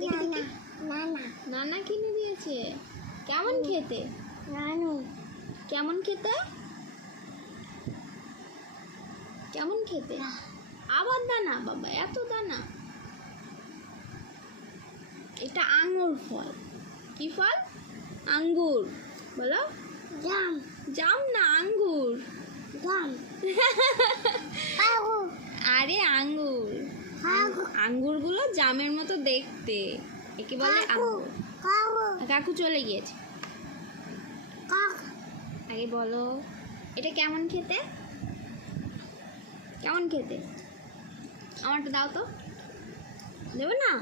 দেখি দেখি। নানা কিনে দিয়েছে। কেমন খেতে? কেমন খেতে? কেমন খেতে? আবার দানা, বাবা এত দানা। এটা আঙ্গুর ফল। কি ফল? আঙ্গুর। বলো। জাম। জাম না, আঙ্গুর। জাম। আরে আঙ্গুর। আঙ্গুরগুলো জামের মতো দেখতে, একে বলে আঙ্গুর। কাকু চলে গিয়েছে। আগে বলো এটা কেমন খেতে? কেমন খেতে? আমারটা দাও তো। দেবো না?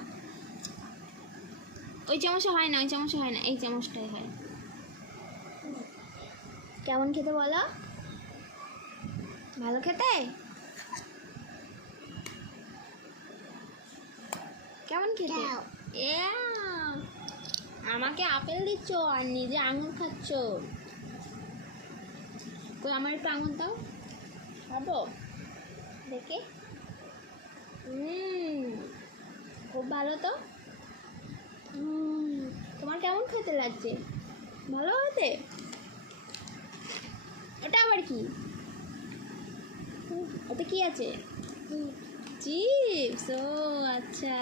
ওই চামচে হয় না, ওই চামচে হয় না, এই চামচটাই হয়। কেমন খেতে বলো? ভালো খেতে? কেমন খেতে? আমাকে আপেল দিচ্ছ আর নিজে আঙুর খাচ্ছ। কই আমার একটু আঙুর দাও, খাবো দেখে। খুব ভালো তো। তোমার কেমন খেতে লাগছে? ভালো হতে? ওটা আবার কি? ওটা কি আছে? চিপস। ও আচ্ছা।